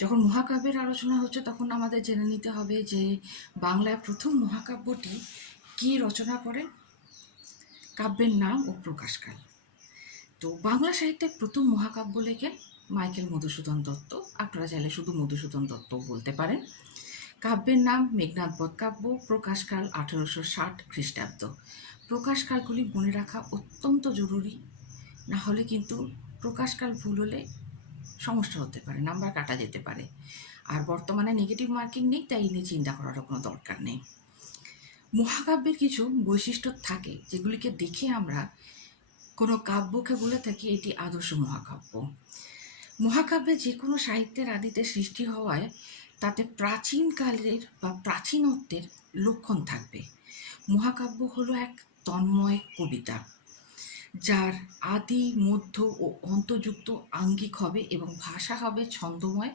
যখন মহাকাব্যের আলোচনা হচ্ছে, তখন আমাদের জেনে নিতে হবে যে বাংলায় প্রথম মহাকাব্যটি কি রচনা করেন, কাব্যের নাম ও প্রকাশকাল। তো বাংলা সাহিত্যের প্রথম মহাকাব্য লেখেন মাইকেল মধুসূদন দত্ত। আপনারা চাইলে শুধু মধুসূদন দত্ত বলতে পারেন। কাব্যের নাম মেঘনাথ বধ কাব্য প্রকাশকাল আঠেরোশো ষাট খ্রিস্টাব্দ। প্রকাশকালগুলি মনে রাখা অত্যন্ত জরুরি, না হলে কিন্তু প্রকাশকাল ভুল হলে সমস্যা হতে পারে নাম্বার কাটা যেতে পারে। আর বর্তমানে নেগেটিভ মার্কিং নেই, তাই নিয়ে চিন্তা করারও কোনো দরকার নেই। মহাকাব্যের কিছু বৈশিষ্ট্য থাকে, যেগুলিকে দেখে আমরা কোনো কাব্যকে বলে থাকি, এটি আদর্শ মহাকাব্য। মহাকাব্যে যে কোনো সাহিত্যের আদিতে সৃষ্টি হওয়ায় তাতে প্রাচীনকালের বা প্রাচীনত্বের লক্ষণ থাকবে। মহাকাব্য হলো এক তন্ময় কবিতা। যার আদি মধ্য ও অন্তযুক্ত আঙ্গিক হবে এবং ভাষা হবে ছন্দময়।